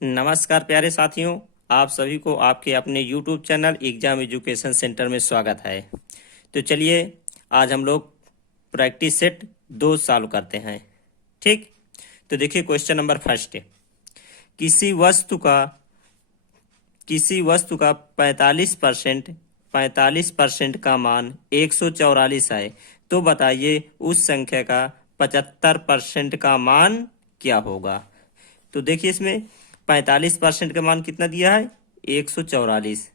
नमस्कार प्यारे साथियों, आप सभी को आपके अपने YouTube channel exam education centre में स्वागत है। तो चलिए आज हम लोग प्रैक्टिस सेट 2 सॉल्व करते हैं। ठीक, तो देखिए क्वेश्चन नंबर फर्स्ट है, किसी वस्तु का 45% का मान 144 है, तो बताइए उस संख्या का 75% का मान क्या होगा। तो देखिए इसमें 45% का मान कितना दिया है, 144।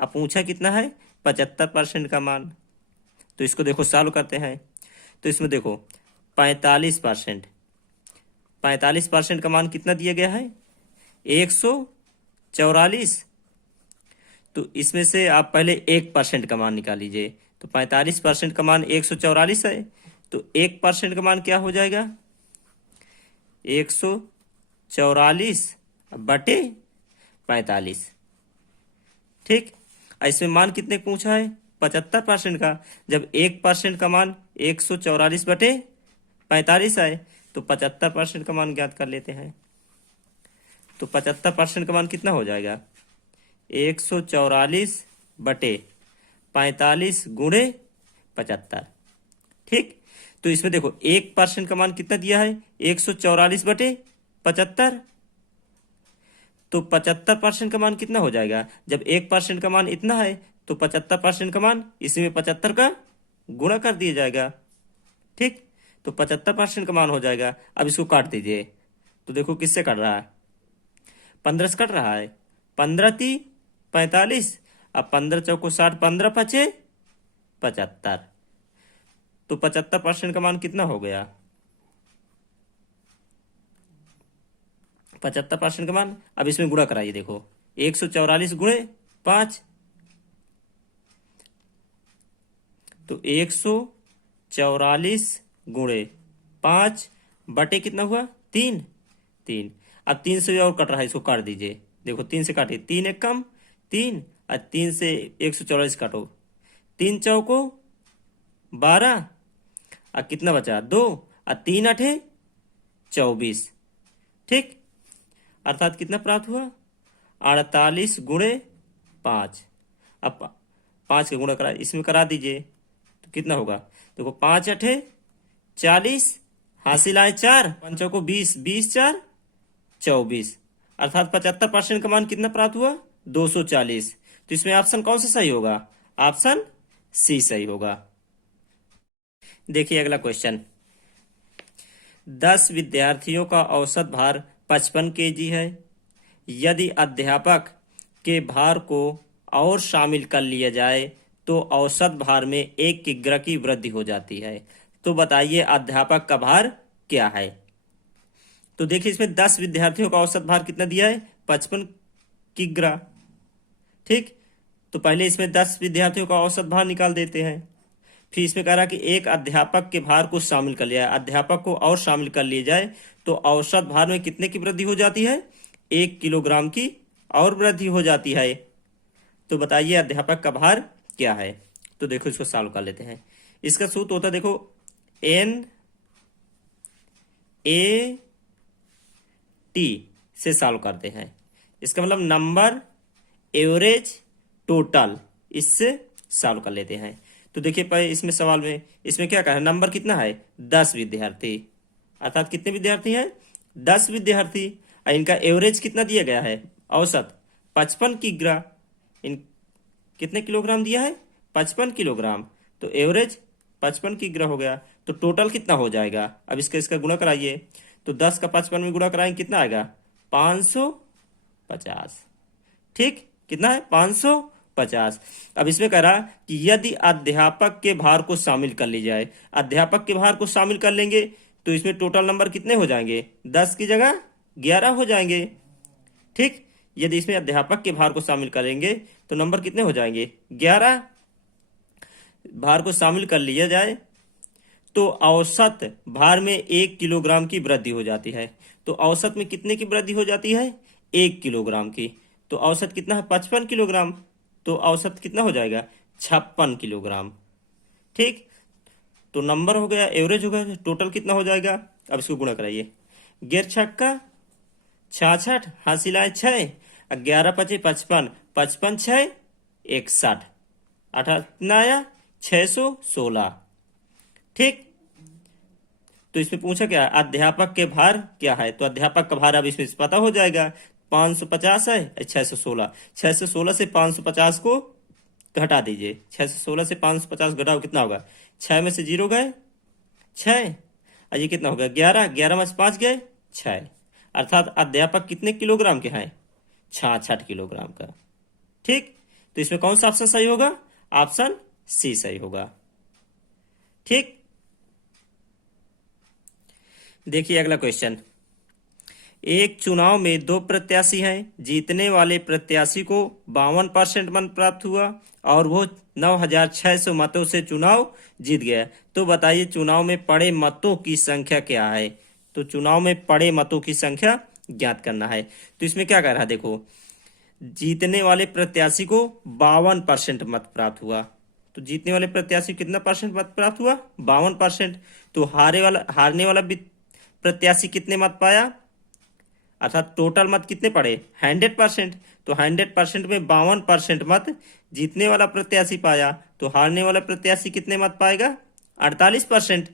अब पूछा कितना है, 75% का मान। तो इसको देखो सॉल्व करते हैं। तो इसमें देखो 45% 45% का मान कितना दिया गया है, 144। तो इसमें से आप पहले 1% का मान निकाल लीजिए। तो 45% का मान 144 है, तो 1% का मान क्या हो जाएगा, 144 बटे 45। ठीक, इसमें मान कितने पूछा है, 75% का। जब 1% का मान 144 बटे 45 है, तो 75% का मान ज्ञात कर लेते हैं। तो 75% का मान कितना हो जाएगा, 144 बटे 45 गुणे 75। ठीक, तो इसमें देखो 1% का मान कितना दिया है, 144 बटे 75। तो 75% का मान कितना हो जाएगा, जब 1% का मान इतना है तो 75% का मान इसमें 75 का गुणा कर दिया जाएगा। ठीक, तो 75% का मान हो जाएगा। अब इसको काट दीजिए। तो देखो किससे कट रहा है, 15 से कट रहा है। 15 × 45, अब 15 चौको 60, 15 × 5 = 75। तो 75% का मान कितना हो गया, 75% का मान। अब इसमें गुणा कराइए, देखो 144 गुणे 5, तो 144 गुणे 5 बटे कितना हुआ, 3। 3, अब 3 से और कट रहा है, इसको काट दीजिए। देखो 3 से काटिए, 3 एक कम 3, और 3 से 144 काटो, 3 चौको 12, और कितना बचा 2, और 3 8 24। ठीक, अर्थात कितना प्राप्त हुआ, 48 गुणे 5। अब 5 का गुणा करा इसमें करा दीजिए, तो कितना होगा, देखो 5 8 40, हासिल आए 4, पंचों को 20, 20 4 24। अर्थात 75% का मान कितना प्राप्त हुआ, 240। तो इसमें ऑप्शन कौन सा सही होगा, ऑप्शन सी सही होगा। देखिए अगला क्वेश्चन, 10 विद्यार्थियों का औसत भार 55 केजी है। यदि अध्यापक के भार को और शामिल कर लिया जाए तो औसत भार में 1 किग्रा की वृद्धि हो जाती है। तो बताइए अध्यापक का भार क्या है। तो देखिए इसमें 10 विद्यार्थियों का औसत भार कितना दिया है, 55 किग्रा। ठीक, तो पहले इसमें 10 विद्यार्थियों का औसत भार निकाल देते हैं। फिर इसमें कह रहा कि एक अध्यापक के भार को शामिल कर लिया, अध्यापक को और शामिल कर लिया जाए तो औसत भार में कितने की वृद्धि हो जाती है, 1 किलोग्राम की और वृद्धि हो जाती है। तो बताइए अध्यापक का भार क्या है। तो देखो इसको सॉल्व कर लेते हैं। इसका सूत्र होता है, देखो NAT से सॉल्व करते हैं। इसका मतलब नंबर एवरेज टोटल, इससे सॉल्व कर लेते हैं। तो देखिए पहले इसमें सवाल में इसमें क्या कहा है, नंबर कितना है, 10 विद्यार्थी। अर्थात कितने विद्यार्थी हैं, 10 विद्यार्थी। और इनका एवरेज कितना दिया गया है, औसत 55 किग्रा। इन कितने किलोग्राम दिया है, 55 किलोग्राम। तो एवरेज 55 किग्रा हो गया। तो टोटल कितना हो जाएगा, अब इसका गुणा कराइए। तो 10 का 55 में गुणा कराएंगे कितना आएगा, 550। ठीक, कितना है, 550। अब इसमें कह रहा कि यदि अध्यापक के भार को शामिल कर ली जाए, अध्यापक के भार को शामिल कर लेंगे तो इसमें टोटल नंबर कितने हो जाएंगे, 10 की जगह 11 हो जाएंगे। ठीक, यदि इसमें अध्यापक के भार को शामिल करेंगे तो नंबर कितने हो जाएंगे, 11। भार को शामिल कर लिया जाए तो औसत भार में 1 किलोग्राम की वृद्धि हो जाती है। तो औसत में कितने की वृद्धि हो जाती है, 1 किलोग्राम की। तो औसत कितना है, 55 किलोग्राम। तो औसत कितना हो जाएगा, 56 किलोग्राम। ठीक, तो नंबर हो गया, एवरेज हो गया, टोटल कितना हो जाएगा। अब इसको गुणा कराइए, 11 छक्का 66, हासिल आए 6, 11 पचे 55, 55 6 61, 18 कितना आया 616। ठीक, तो इसमें पूछा क्या, अध्यापक के भार क्या है, तो अध्यापक का भार अब इसमें से पता हो जाएगा। 550 है 616, 616 से 550 को घटा दीजिए। 616 से 550 घटाओ कितना होगा, 6 में से 0 गए 6, और ये कितना होगा 11, 11 में से 5 गए 6, अर्थात अध्यापक कितने किलोग्राम के हैं, 66 किलोग्राम का। ठीक, तो इसमें कौन सा ऑप्शन सही होगा, ऑप्शन सी सही होगा। ठीक, देखिए अगला क्वेश्चन। एक चुनाव में दो प्रत्याशी हैं, जीतने वाले प्रत्याशी को 52% मत प्राप्त हुआ और वो 9,600 मतों से चुनाव जीत गया। तो बताइए चुनाव में पड़े मतों की संख्या क्या है। तो चुनाव में पड़े मतों की संख्या ज्ञात करना है। तो इसमें क्या कर रहा है, देखो जीतने वाले प्रत्याशी को 52% मत प्राप्त हुआ। तो जीतने वाले प्रत्याशी को कितना परसेंट मत प्राप्त हुआ, 52%। तो हारने वाला प्रत्याशी कितने मत पाया, अर्थात टोटल मत कितने पड़े 100%। तो 100% में 52% मत जीतने वाला प्रत्याशी पाया, तो हारने वाला प्रत्याशी कितने मत पाएगा 48%।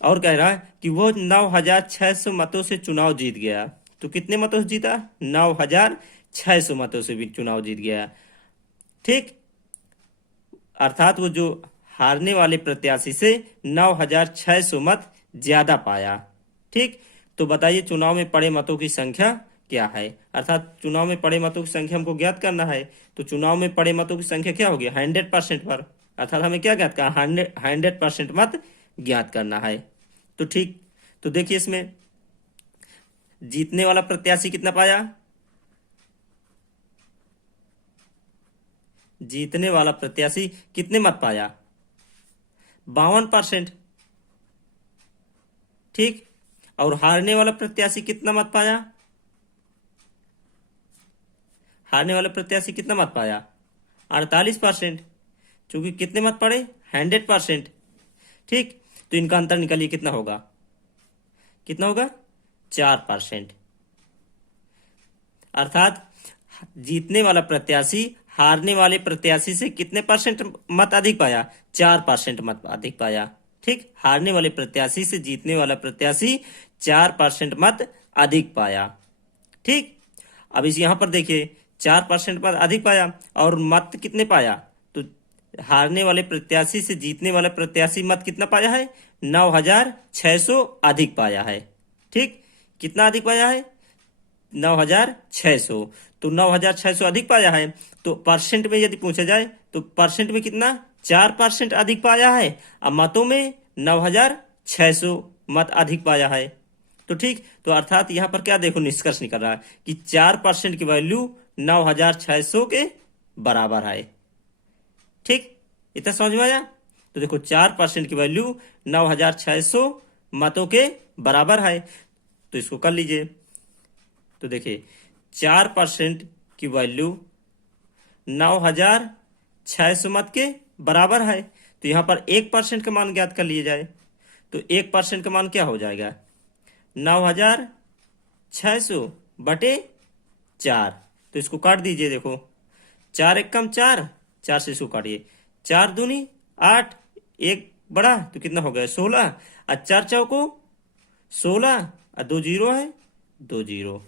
और कह रहा है कि वो 9,600 मतों से चुनाव जीत गया। तो कितने मतों से जीता, 9,600 मतों से भी चुनाव जीत गया। ठीक, अर्थात वो जो हारने वाले प्रत्याशी से 9,600 मत ज्यादा पाया। ठीक, तो बताइए चुनाव में पड़े मतों की संख्या क्या है, अर्थात चुनाव में पड़े मतों की संख्या हमको ज्ञात करना है। तो चुनाव में पड़े मतों की संख्या क्या होगी 100% पर, अर्थात हमें क्या ज्ञात करना, 100% मत ज्ञात करना है। तो ठीक, तो देखिए इसमें जीतने वाला प्रत्याशी कितना पाया, जीतने वाला प्रत्याशी कितने मत पाया 52%। ठीक, और हारने वाला प्रत्याशी कितना मत पाया, हारने वाला प्रत्याशी कितना मत पाया 48%, क्योंकि कितने मत पड़े 100%। ठीक, तो इनका अंतर निकालिए कितना होगा, कितना होगा 4%। अर्थात जीतने वाला प्रत्याशी हारने वाले प्रत्याशी से कितने परसेंट मत अधिक पाया, 4% मत अधिक पाया। ठीक, हारने वाले प्रत्याशी से जीतने वाला प्रत्याशी 4% मत अधिक पाया। ठीक, अब इस यहां पर देखिए 4% मत अधिक पाया और मत कितने पाया, तो हारने वाले प्रत्याशी से जीतने वाला प्रत्याशी मत कितना पाया है 9,600 अधिक पाया है। ठीक, कितना अधिक पाया है 9,600। तो 9,600 अधिक पाया है, तो परसेंट में यदि पूछा जाए तो परसेंट में कितना 4% अधिक पाया है, अब मतों में 9,600 मत अधिक पाया है। तो ठीक, तो अर्थात यहां पर क्या देखो निष्कर्ष निकल रहा है कि 4% की वैल्यू 9,600 के बराबर है। ठीक, इतना समझ में आया। तो देखो 4% की वैल्यू 9,600 मतों के बराबर है। तो इसको कर लीजिए। तो देखिए 4% की वैल्यू 9,600 मत के बराबर है। तो यहां पर 1% का मान ज्ञात कर लिया जाए। तो 1% का मान क्या हो जाएगा 9,600 बटे 4। तो इसको काट दीजिए, देखो 4 एक कम 4, 4 से इसको काटिए, 4 दूनी 8, एक बड़ा तो कितना हो गया 16, और 4 चौको 16, और 2 जीरो है 2 जीरो।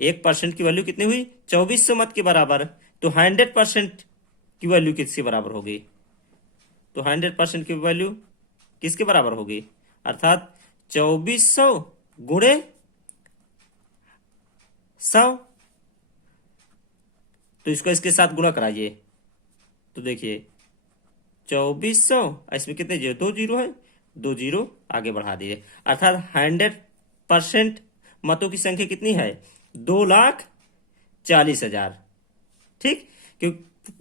1% की वैल्यू कितनी हुई 2400 मत के बराबर। तो 100% की वैल्यू किसके बराबर होगी, तो 100% की वैल्यू किसके बराबर होगी, अर्थात 2400 गुणे 100। तो इसको इसके साथ गुणा कराइए। तो देखिए 2400, इसमें कितने जीरो 2 जीरो है, 2 जीरो आगे बढ़ा दीजिए, अर्थात 100% मतों की संख्या कितनी है 2,40,000। ठीक, क्यों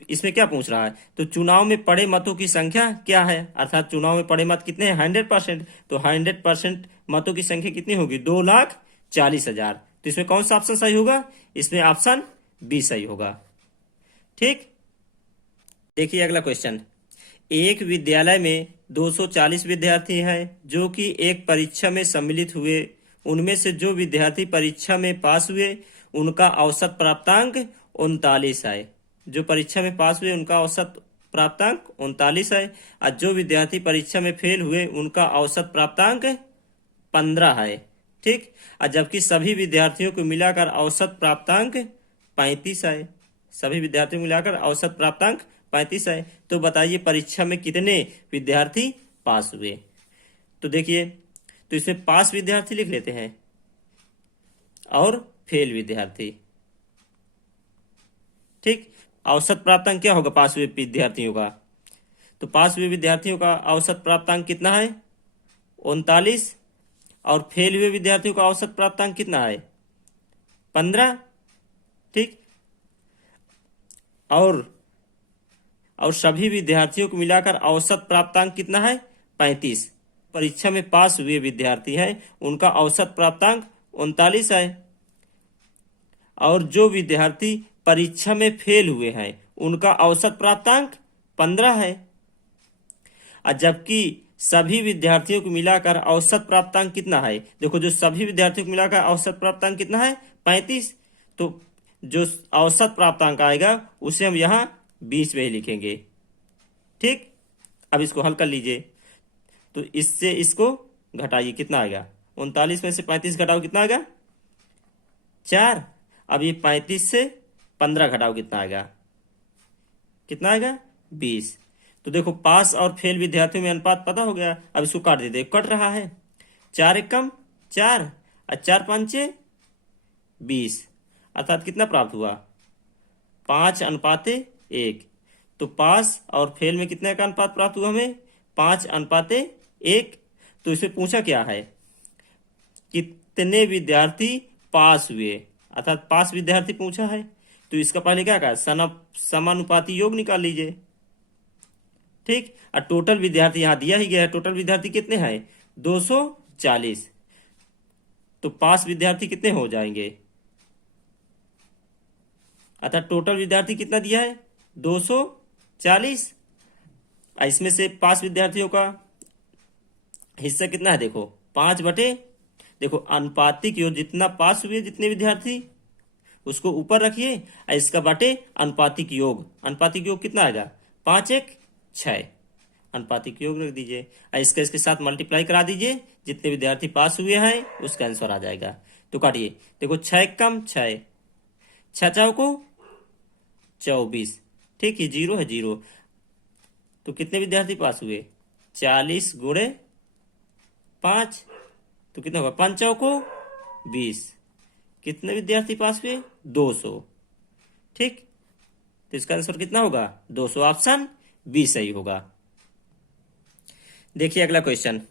इसमें क्या पूछ रहा है, तो चुनाव में पड़े मतों की संख्या क्या है, अर्थात चुनाव में पड़े मत कितने हैं 100%। तो 100% मतों की संख्या कितनी होगी 2,40,000। तो इसमें कौन सा ऑप्शन सही होगा, इसमें ऑप्शन बी सही होगा। ठीक, देखिए अगला क्वेश्चन। एक विद्यालय में 240 विद्यार्थी हैं जो कि एक परीक्षा में सम्मिलित हुए उनमें से जो विद्यार्थी परीक्षा में पास हुए उनका औसत प्राप्तांक 39 आए। जो परीक्षा में पास हुए उनका औसत प्राप्तांक 39 है, और जो विद्यार्थी परीक्षा में फेल हुए उनका औसत प्राप्तांक 15 है। ठीक, और जबकि सभी विद्यार्थियों को मिलाकर औसत प्राप्तांक 35 है। सभी विद्यार्थियों को मिलाकर औसत प्राप्तांक 35 है। तो बताइए परीक्षा में कितने विद्यार्थी पास हुए। तो देखिए, तो इसमें पास विद्यार्थी लिख लेते हैं और फेल विद्यार्थी। ठीक, औसत प्राप्तांक क्या होगा पास हुए विद्यार्थियों का। तो पास हुए विद्यार्थियों का औसत प्राप्तांक कितना है 39, और फेल हुए विद्यार्थियों का औसत प्राप्तांक कितना है 15। ठीक, और सभी विद्यार्थियों को मिलाकर औसत प्राप्तांक कितना है 35। परीक्षा में पास हुए विद्यार्थी हैं उनका औसत प्राप्तांक 39 है, और जो विद्यार्थी परीक्षा में फेल हुए हैं उनका औसत प्राप्तांक 15 है, और जबकि सभी विद्यार्थियों को मिलाकर औसत प्राप्तांक कितना है। देखो, जो सभी विद्यार्थियों को मिलाकर औसत प्राप्तांक कितना है 35। तो जो औसत प्राप्तांक आएगा उसे हम यहाँ 20 में ही लिखेंगे। ठीक, अब इसको हल कर लीजिए। तो इससे इसको घटाइए, कितना आएगा 39 में से 35 घटाओ कितना आएगा 4। अब ये 35 से 15 घटाओ कितना आएगा 20। तो देखो, पास और फेल विद्यार्थियों में अनुपात पता हो गया। अब इसको काट देते, कट रहा है 4 एकम 4 और 4 पंचे 20, अर्थात कितना प्राप्त हुआ 5:1। तो पास और फेल में कितने का अनुपात प्राप्त हुआ हमें 5:1। तो इसमें पूछा क्या है, कितने विद्यार्थी पास हुए, अर्थात पास विद्यार्थी पूछा है। तो इसका पहले क्या कहा, समानुपाती योग निकाल लीजिए। ठीक, और टोटल विद्यार्थी यहां दिया ही गया है। टोटल विद्यार्थी कितने हैं 240। तो पास विद्यार्थी कितने हो जाएंगे, अर्थात टोटल विद्यार्थी कितना दिया है 240। इसमें से पास विद्यार्थियों का हिस्सा कितना है, देखो 5/, देखो अनुपातिक योग, जितना पास हुए जितने विद्यार्थी उसको ऊपर रखिए, और इसका बाटे अनुपातिक योग। अनुपातिक योग कितना आएगा 5:1 अनुपातिक योग रख दीजिए, और इसका इसके साथ मल्टीप्लाई करा दीजिए। जितने विद्यार्थी पास हुए हैं उसका आंसर आ जाएगा। तो काटिए, देखो 6 एकम 6, 6 चौको 24। ठीक है, 0 है 0। तो कितने विद्यार्थी पास हुए 40 गुणे 5, तो कितना होगा 5 चौको 20। कितने विद्यार्थी पास हुए 200। ठीक, तो इसका आंसर कितना होगा 200। ऑप्शन बी सही होगा। देखिए अगला क्वेश्चन,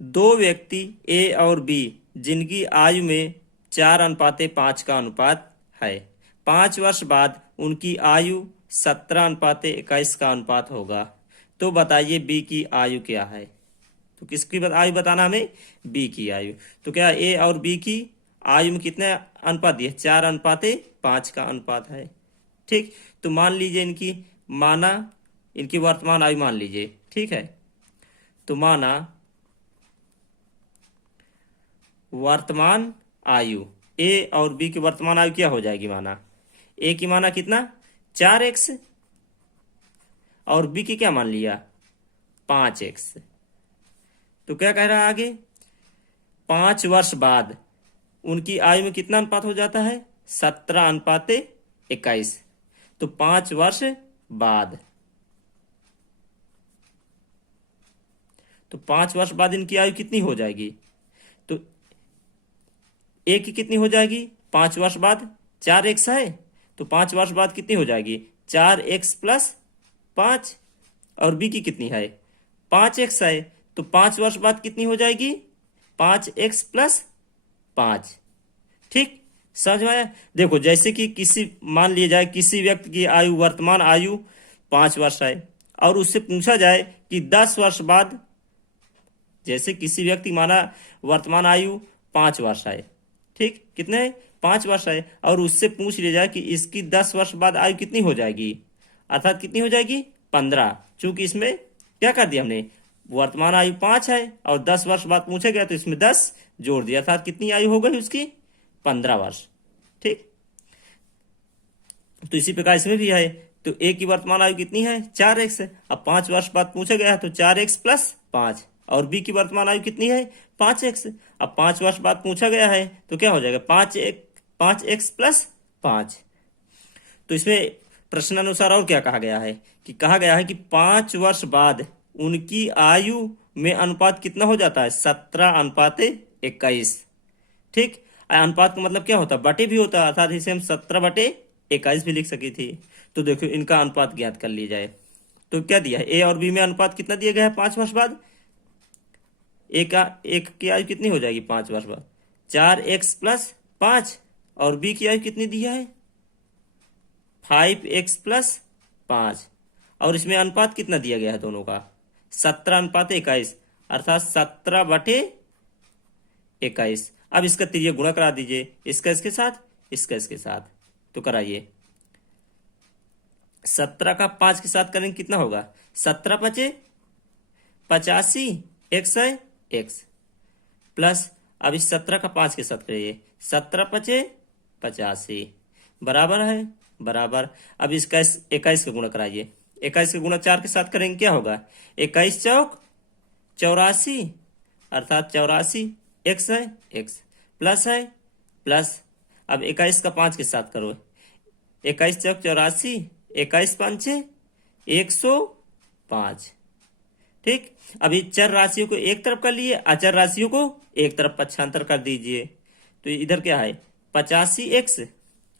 दो व्यक्ति ए और बी जिनकी आयु में 4:5 का अनुपात है, 5 वर्ष बाद उनकी आयु 17:21 का अनुपात होगा। तो बताइए बी की आयु क्या है। तो किसकी आयु बताना हमें, बी की आयु। तो क्या ए और बी की आयु में कितने अनुपात दिए 4:5 का अनुपात है। ठीक, तो मान लीजिए इनकी वर्तमान आयु मान लीजिए। ठीक है, तो माना वर्तमान आयु ए और बी की वर्तमान आयु क्या हो जाएगी, माना ए की माना कितना 4x, और बी की क्या मान लिया 5x। तो क्या कह रहा है आगे, 5 वर्ष बाद उनकी आयु में कितना अनुपात हो जाता है 17:21। तो 5 वर्ष बाद, तो 5 वर्ष बाद इनकी आयु कितनी हो जाएगी। तो ए की कितनी हो जाएगी 5 वर्ष बाद 4x है, तो 5 वर्ष बाद कितनी हो जाएगी 4x + 5, और बी की कितनी है 5x है, तो 5 वर्ष बाद कितनी हो जाएगी 5x + 5। ठीक, समझ में आया। देखो, जैसे कि मान लिया जाए किसी व्यक्ति की आयु वर्तमान आयु 5 वर्ष है, और उससे पूछा जाए कि 10 वर्ष बाद, जैसे किसी व्यक्ति माना वर्तमान आयु 5 वर्ष है। ठीक, कितने 5 वर्ष है, और उससे पूछ लिया जाए कि इसकी 10 वर्ष बाद आयु कितनी हो जाएगी, अर्थात कितनी हो जाएगी 15। चूंकि इसमें क्या कर दिया हमने, वर्तमान आयु 5 है और 10 वर्ष बाद पूछा गया, तो इसमें 10 जोड़ दिया, अर्थात कितनी आयु हो गई उसकी? 15 वर्ष। ठीक, तो इसी प्रकार इसमें भी है। तो ए की वर्तमान आयु कितनी है? 4x। अब 5 वर्ष बाद पूछा गया है तो 4x प्लस 5। और बी की वर्तमान आयु कितनी है? 5x। अब 5 वर्ष बाद पूछा गया है तो क्या हो जाएगा? 5x plus 5। तो इसमें प्रश्नानुसार और क्या कहा गया है कि कहा गया है कि 5 वर्ष बाद उनकी आयु में अनुपात कितना हो जाता है? 17:21। ठीक, अनुपात का मतलब क्या होता है? बटे भी होता है, अर्थात इसे हम 17/21 भी लिख सकी थी। तो देखो इनका अनुपात ज्ञात कर लिया जाए तो क्या दिया है? ए और बी में अनुपात कितना दिया गया है 5 वर्ष बाद? एक की आयु कितनी हो जाएगी 5 वर्ष बाद? 4x plus 5। और बी की आयु कितनी दिया है? 5x plus 5। और इसमें अनुपात कितना दिया गया है दोनों का? 17:21, अर्थात 17/21। अब इसका तिर्यक गुणा करा दीजिए, इसका इसके साथ, इसका इसके साथ। तो कराइए, 17 का 5 के साथ करेंगे कितना होगा? 17×5 = 85 x है x प्लस, अब इस 17 का 5 के साथ करिए, 17×5 = 85 बराबर है बराबर। अब इसका 21 का गुणा कराइए, 21 का गुणा 4 के साथ करेंगे क्या होगा? 21 चौक 84, अर्थात 84 x है x प्लस है प्लस। अब 21 का 5 के साथ करो, 21 चौक 84, 21 5 105। ठीक, अभी चर राशियों को एक तरफ कर लिए, अचर राशियों को एक तरफ पक्षांतर कर दीजिए। तो इधर क्या है? 85x,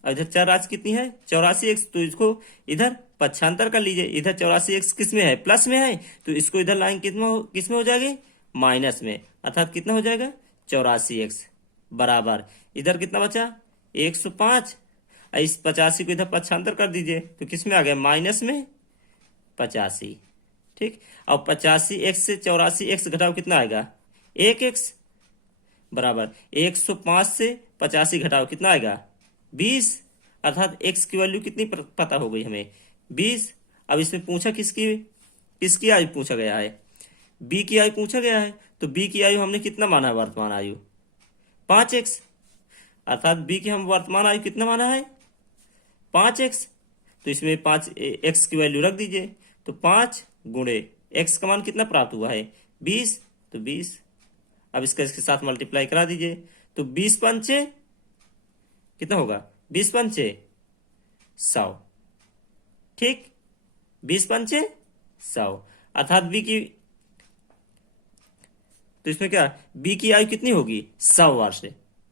और इधर चर राशि कितनी है? 84x। तो इसको इधर पक्षांतर कर लीजिए, इधर 84x किस में है? प्लस में है, तो इसको इधर लाइन किस में हो जाएगी? माइनस में, अर्थात कितना हो जाएगा? 84x बराबर, इधर कितना बचा? 105। इस 85 को इधर पक्षांतर कर दीजिए तो किस में आ गया? माइनस में 85। ठीक, अब 85x से 84x घटाओ कितना आएगा? 1x बराबर 105 से 85 घटाओ कितना आएगा? 20, अर्थात x की वैल्यू कितनी पता हो गई हमें? 20। अब इसमें पूछा किसकी आयु पूछा गया है? b की आयु पूछा गया है। तो b की आयु हमने कितना माना है? वर्तमान आयु 5x, अर्थात b की हम वर्तमान आयु कितना माना है? 5x। तो इसमें 5x की वैल्यू रख दीजिए, तो 5 गुणे x का मान कितना प्राप्त हुआ है? 20, तो 20। अब इसका इसके साथ मल्टीप्लाई करा दीजिए, तो 20 पंचे कितना होगा? 20 पंचे 100। ठीक, 20 पंचे 100, अर्थात b की, तो इसमें क्या? b की आयु कितनी होगी? 100 वर्ष।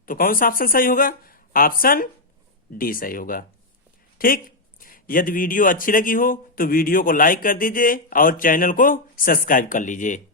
तो कौन सा ऑप्शन सही होगा? ऑप्शन डी सही होगा। ठीक, यदि वीडियो अच्छी लगी हो तो वीडियो को लाइक कर दीजिए और चैनल को सब्सक्राइब कर लीजिए।